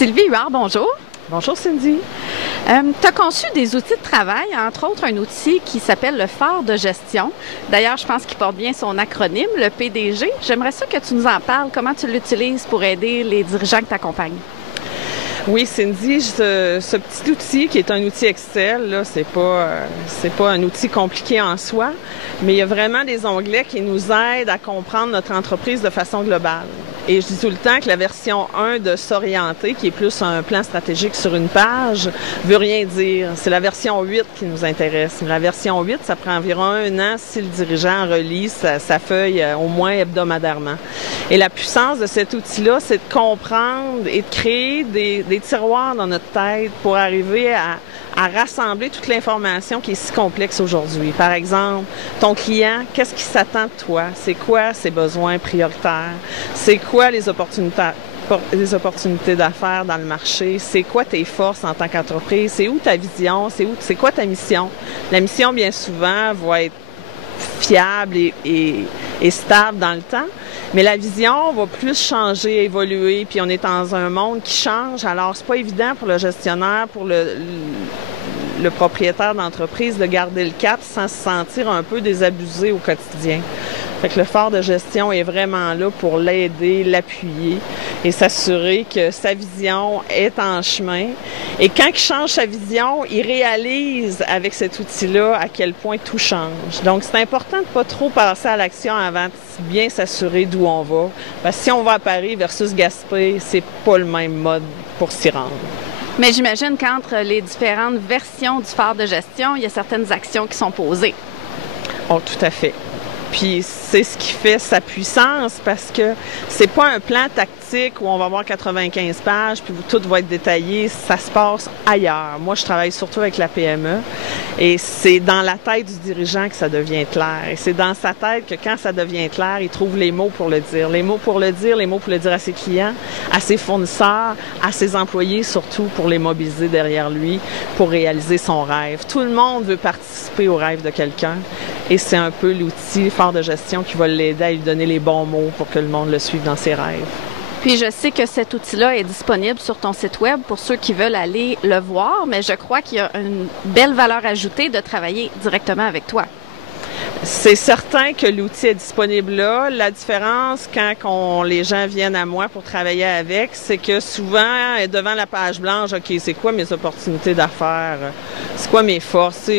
Sylvie Huard, bonjour. Bonjour Cindy. Tu as conçu des outils de travail, entre autres un outil qui s'appelle le phare de gestion. D'ailleurs, je pense qu'il porte bien son acronyme, le PDG. J'aimerais ça que tu nous en parles, comment tu l'utilises pour aider les dirigeants que tu accompagnes. Oui, Cindy, ce petit outil qui est un outil Excel, là, c'est pas un outil compliqué en soi, mais il y a vraiment des onglets qui nous aident à comprendre notre entreprise de façon globale. Et je dis tout le temps que la version 1 de s'orienter, qui est plus un plan stratégique sur une page, veut rien dire. C'est la version 8 qui nous intéresse. Mais la version 8, ça prend environ 1 an si le dirigeant relit sa feuille au moins hebdomadairement. Et la puissance de cet outil-là, c'est de comprendre et de créer des tiroirs dans notre tête pour arriver à rassembler toute l'information qui est si complexe aujourd'hui. Par exemple, ton client, qu'est-ce qui s'attend de toi? C'est quoi ses besoins prioritaires? C'est quoi les opportunités d'affaires dans le marché? C'est quoi tes forces en tant qu'entreprise? C'est où ta vision? C'est quoi ta mission? La mission, bien souvent, va être fiable et stable dans le temps. Mais la vision va plus changer, évoluer, puis on est dans un monde qui change. Alors, c'est pas évident pour le gestionnaire, pour le propriétaire d'entreprise de garder le cap sans se sentir un peu désabusé au quotidien. Fait que le phare de gestion est vraiment là pour l'aider, l'appuyer et s'assurer que sa vision est en chemin. Et quand il change sa vision, il réalise avec cet outil-là à quel point tout change. Donc, c'est important de pas trop passer à l'action avant de bien s'assurer d'où on va. Parce que si on va à Paris versus Gaspé, c'est pas le même mode pour s'y rendre. Mais j'imagine qu'entre les différentes versions du phare de gestion, il y a certaines actions qui sont posées. Oh, tout à fait. Puis c'est ce qui fait sa puissance parce que c'est pas un plan tactique où on va avoir 95 pages puis où tout va être détaillé. Ça se passe ailleurs. Moi, je travaille surtout avec la PME et c'est dans la tête du dirigeant que ça devient clair. Et c'est dans sa tête que quand ça devient clair, il trouve les mots pour le dire. Les mots pour le dire, les mots pour le dire à ses clients, à ses fournisseurs, à ses employés surtout pour les mobiliser derrière lui pour réaliser son rêve. Tout le monde veut participer au rêve de quelqu'un et c'est un peu l'outil phare de gestion qui va l'aider à lui donner les bons mots pour que le monde le suive dans ses rêves. Puis je sais que cet outil-là est disponible sur ton site web pour ceux qui veulent aller le voir, mais je crois qu'il y a une belle valeur ajoutée de travailler directement avec toi. C'est certain que l'outil est disponible là. La différence quand les gens viennent à moi pour travailler avec, c'est que souvent, devant la page blanche, OK, c'est quoi mes opportunités d'affaires? C'est quoi mes forces?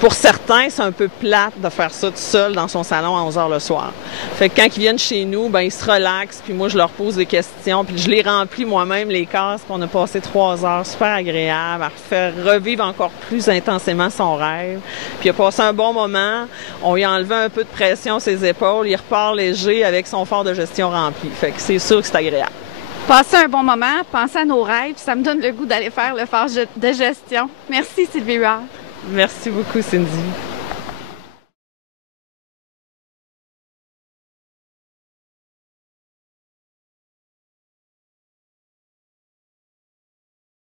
Pour certains, c'est un peu plate de faire ça tout seul dans son salon à 11 h le soir. Fait que quand ils viennent chez nous, ben ils se relaxent, puis moi, je leur pose des questions, puis je les remplis moi-même, les cases, puis on a passé 3 heures super agréables à faire revivre encore plus intensément son rêve. Puis il a passé un bon moment, on lui a enlevé un peu de pression sur ses épaules, il repart léger avec son phare de gestion rempli. Fait que c'est sûr que c'est agréable. Passez un bon moment, pensez à nos rêves, ça me donne le goût d'aller faire le phare de gestion. Merci Sylvie Huard. Merci beaucoup, Cindy.